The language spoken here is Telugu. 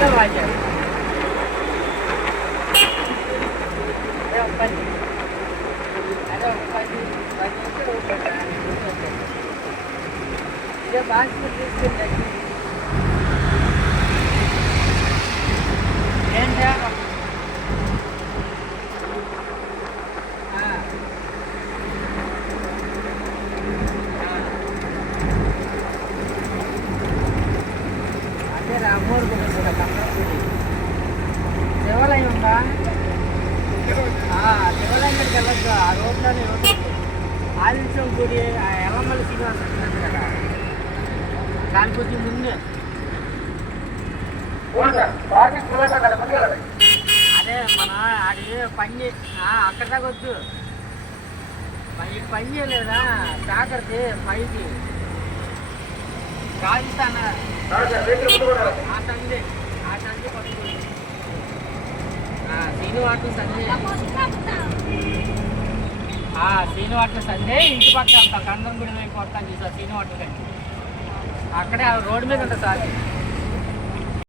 పెద్దలు వాచారు పది అదే ఒక 10 ఇదే బాగా తీసుకెళ్ళి ఏం చేయాలి అదే రామూరు గుడి కూడా కమ్మూరి శివాలయం ఉందా శివాలయం దగ్గరికి వెళ్ళొచ్చు ఆ రోడ్లోనే రోడ్డు ఆదిత్యం గుడి ఎల్లమల్లి శ్రీనివాస వచ్చినట్టు కదా దాని కొంచెం ముందే అదే మన అది పని అక్కడ దాకా వచ్చు పని చేయలేదా ట్రాక్టర్కి పైకి రాజస్థాన్ ఆ సండే పట్టుకుంది శ్రీనివాసం సండే శ్రీనివాసం సండే ఇంటి పక్క వెళ్తాం కందం గుడి వైపు వస్తాను చూసా శ్రీనివాసం కంటే అక్కడే రోడ్డు మీద ఉంటుంది సార్